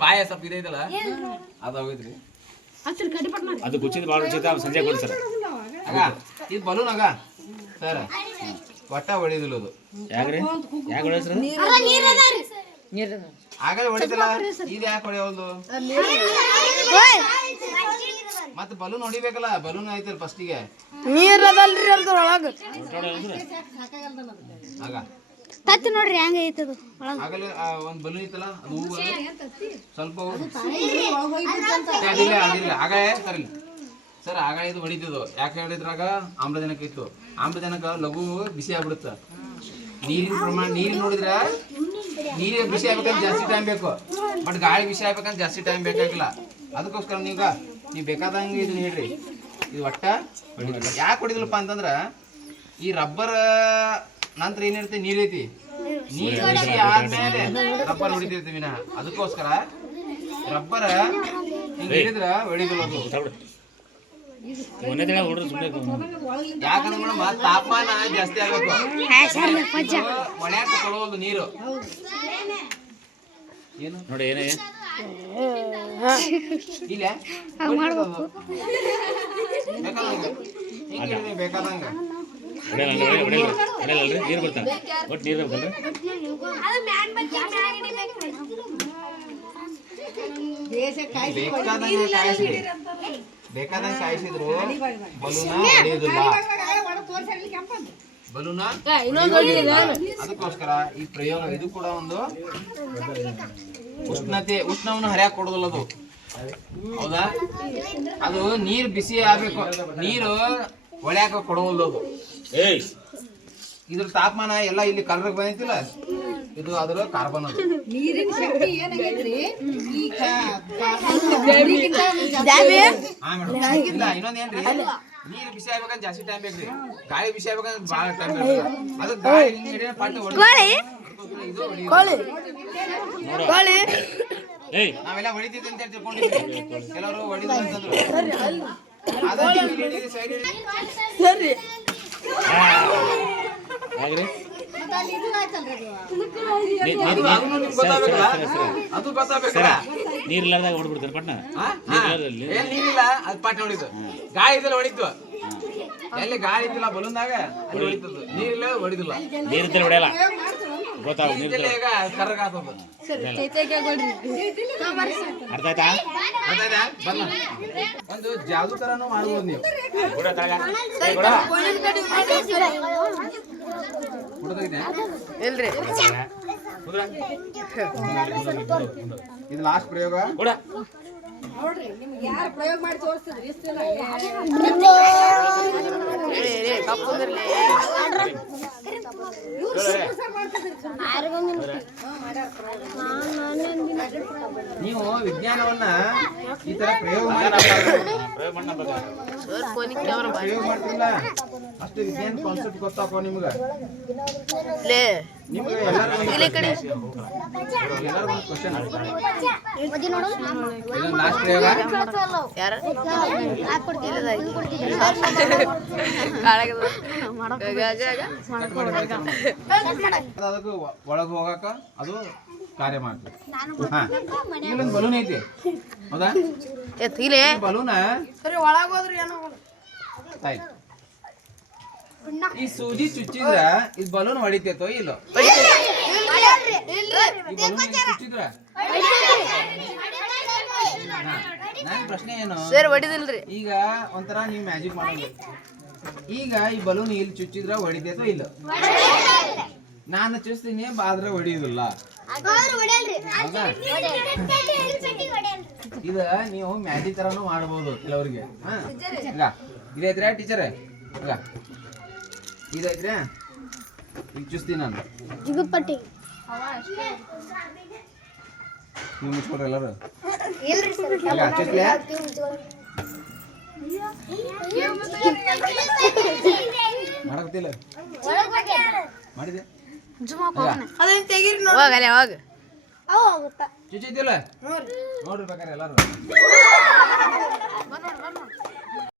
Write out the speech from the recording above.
ಬಾಯ ಸ್ವಲ್ಪ ಇದೈತಲ್ಲ ಅದು ಹೋಗಿದ್ರಿ ಅದು ಗುಚ್ಚಿದ ಬಾಳ ಸಂಜೆ ಕೊಡಿ ಸರ್. ಇದು ಬಲೂನ್ ಆಗ ಸರ್ ಒಟ್ಟ ಹೊಡಿದಿಲ್ಲ ಅದು ಯಾಕ್ರಿ ಯಾಕೆ ಹೊಡಿಸ್ರಿ ಆಗಲೇ ಹೊಡಿತಲ್ಲ ಇದು ಯಾಕೆ ಹೊಡೆಯೋದು ಮತ್ತೆ ಬಲೂನ್ ಹೊಡಿಬೇಕಲ್ಲ ಬಲೂನ್ ಐತಲ್ಲ ಫಸ್ಟಿಗೆ ನೀರದಲ್ರಿ ಅರ್ಧ ಒಳಗ ಆಗ ತತ್ತಿ ನೋಡ್ರಿ ಹೆಂಗ ಐತದು ಆಗಲೇ ಒಂದು ಬಲೂನ್ ಇತ್ತಲ್ಲ ಅದು ಹೂವು ಸ್ವಲ್ಪ ಅದಿಲ್ಲ ಅದಿಲ್ಲ ಆಗಲೇ ಸರಿ ಸರ್ ಆಗ ಇದು ಹೊಡಿತಿದ್ದು ಯಾಕೆ ಹೇಳಿದ್ರಾಗ ಆಮ್ಲಜನಕ ಇತ್ತು ಆಮ್ಲಜನಕ ಲಘು ಬಿಸಿ ಆಗ್ಬಿಡುತ್ತ ನೀರಿನ ಪ್ರಮಾಣ ನೀರು ನೋಡಿದ್ರ ನೀರು ಬಿಸಿ ಆಗ್ಬೇಕಂತ ಜಾಸ್ತಿ ಟೈಮ್ ಬೇಕು ಬಟ್ ಗಾಳಿ ಬಿಸಿ ಆಗ್ಬೇಕಂತ ಜಾಸ್ತಿ ಟೈಮ್ ಬೇಕಾಗಿಲ್ಲ ಅದಕ್ಕೋಸ್ಕರ ನೀವು ಬೇಕಾದಂಗೆ ಇದನ್ನ ಹೇಳ್ರಿ ಇದು ಒಟ್ಟ ಹೊಡಿದಿಲ್ಲ ಯಾಕೆ ಹೊಡಿದಿಲ್ಲಪ್ಪ ಅಂತಂದ್ರ ಈ ರಬ್ಬರ್ ನಂತರ ಏನಿರುತ್ತೆ ನೀರೈತಿ ನೀರು ಬಿಸಿ ಆದ್ಮೇಲೆ ರಬ್ಬರ್ ಹೊಡಿತಿರ್ತೀವಿ ನಾ ಅದಕ್ಕೋಸ್ಕರ ರಬ್ಬರ್ ಹಿಂಗೆ ಹಿಡಿದ್ರ ಹೊಡಿದಿಲ್ಲ ಅದು ಯಾಕಂದ್ರೆ ಮೇಡಮ್ ತಾಪಮಾನ ಜಾಸ್ತಿ ಆಗ್ಬೇಕು ಒಳ್ಯಾಕ ಕೊಡೋದು ನೀರು ಏನು ನೋಡಿ ಏನೇ ಇಲ್ಲ ಬೇಕಾದಂಗ ನೀರು ಬರ್ತಾನೆ ಒಟ್ಟು ನೀರು ಬೇಕಲ್ರಿ ಬೇಕಾದಂಗೆ ಕಾಯಿಸಿದ್ರು ಬಲೂನ ಹೊಡೆಯೋದಿಲ್ಲ ಬಲೂನ ಅದಕ್ಕೋಸ್ಕರ ಈ ಪ್ರಯೋಗ ಇದು ಕೂಡ ಒಂದು ಉಷ್ಣವನ್ನು ಹರಿಯಾಕ್ ಕೊಡೋದಿಲ್ಲ ಅದು ಹೌದಾ ಅದು ನೀರು ಬಿಸಿ ಆಗ್ಬೇಕು ನೀರು ಒಳ್ಯಾಕ ಕೊಡೋಲ್ಲ ಅದು ಇದ್ರ ತಾಪಮಾನ ಎಲ್ಲ ಇಲ್ಲಿ ಕಲರ್ಗೆ ಬಂದಿತ್ತಿಲ್ಲ ಇದು ಅದರ ಕಾರ್ಬನ್ ಅದು ನೀರಿನ ಶಕ್ತಿ ಏನಾಗೈತ್ರಿ ಇಲ್ಲ ಇನ್ನೊಂದೇನ್ರಿ ನೀರು ಬಿಸಿ ಆಗ್ಬೇಕಂತ ಜಾಸ್ತಿ ಟೈಮ್ ಬೇಕ್ರಿ ಗಾಳಿ ಬಿಸಿ ಆಗ್ಬೇಕಂತ ಭಾಳ ಟೈಮ್ ಬೇಕು ಅದು ಗಾಳಿ ಹಿಂಗೆ ಪಟ್ಟ ನಾವೆಲ್ಲ ಹೊಡಿತಿದ್ವಿ ಅಂತ ತಿಳ್ಕೊಂಡಿದ್ವಿ ಕೆಲವರು ಹೊಡಿದ್ರು ಅಂತಂದ್ರು ಸರಿ ಅದು ಗೊತ್ತಾಗಬೇಕಲ್ಲ ನೀರಿಲ್ಲಾರ್ದಾಗ ಹೊಡ್ಬಿಡ್ತಾರೆ ಪಟ್ನ ನೀರಿಲ್ಲ ಅದು ಪಾಠ ಹೊಡಿತು ಗಾಳಿ ಇದ್ದಲ್ಲಿ ಹೊಡಿತು ಎಲ್ಲಿ ಗಾಳಿ ಇದ್ದಿಲ್ಲ ಬಲೂನ್ದಾಗ ಅಲ್ಲಿ ಹೊಡಿತದ್ದು ನೀರಿಲ್ಲ ಹೊಡಿದಿಲ್ಲ ನೀರಿದ್ದಲ್ಲಿ ಹೊಡೆಯಲ್ಲ ಗೊತ್ತಾಗ ಈಗ ಕರ್ರಗ ಆಗ್ತದ ಅರ್ಥ ಆಯ್ತಾ ಬನ್ನ ಒಂದು ಜಾದು ತರನು ಮಾಡ್ಬೋದು ನೀವು ಇಲ್ರಿ ಇದು ಲಾಸ್ಟ್ ಪ್ರಯೋಗ ನೋಡ್ರಿ ನಿಮ್ಗೆ ಯಾರು ಪ್ರಯೋಗ ಮಾಡಿ ತೋರಿಸ್ತಿದ್ರಿ ಇಷ್ಟೆಲ್ಲ ನೀವು ವಿಜ್ಞಾನವನ್ನ ಈ ತರ ಪ್ರಯೋಗ ಮಾಡ್ತಿಲ್ಲ ಅಷ್ಟು ವಿಜ್ಞಾನ ಕಾನ್ಸೆಪ್ಟ್ ಗೊತ್ತಾಕೋ ನಿಮ್ಗ ನಿಮ್ಗೆ ಎಲ್ಲರಿಗೂ ಕ್ವಶನ್ ಲಾಸ್ಟ್ ಪ್ರಯೋಗ ಅದಕ್ಕೆ ಒಳಗೆ ಹೋಗಾಕ ಅದು ಕಾರ್ಯ ಮಾಡ್ತೀವಿ ಇಲ್ಲೊಂದು ಬಲೂನ್ ಐತಿ ಹೌದಾ ಬಲೂನ ಈ ಸೂಜಿ ಚುಚ್ಚಿದ್ರ ಇದು ಬಲೂನ್ ಹೊಡಿತೈತೋ ಇಲ್ಲೋ ಚುಚ್ಚಿದ್ರ ನನ್ನ ಪ್ರಶ್ನೆ ಏನು ಈಗ ಒಂಥರ ನೀವು ಮ್ಯಾಜಿಕ್ ಮಾಡಂಗ ಈಗ ಈ ಬಲೂನ್ ಇಲ್ಲಿ ಚುಚ್ಚಿದ್ರ ಹೊಡಿತೈತೋ ಇಲ್ಲ ನಾನು ಚುಚ್ತೀನಿ ಆದ್ರೆ ಹೊಡಿಯೋದಿಲ್ಲ ಇದ ನೀವು ಮ್ಯಾಜಿಕ್ ತರಾನು ಮಾಡಬಹುದು ಕೆಲವರಿಗೆ ಇದೈತ್ರಿ ಟೀಚರ್ ಇದೈತ್ರಿ ಈಗ ಚುಸ್ತೀನಿ ನಾನು ನೀವು ಮುಚ್ಕೊಡ್ರಿ ಎಲ್ಲರೂ ಚುಚ್ಲೆ ಮಾಡಕತ್ತಿಲ್ಲ ಮಾಡಿದೆ ಚುಚ್ಚಿದ್ದಿಲ್ಲ ನೋಡ್ರಿ ಬೇಕಾರೆ ಎಲ್ಲರೂ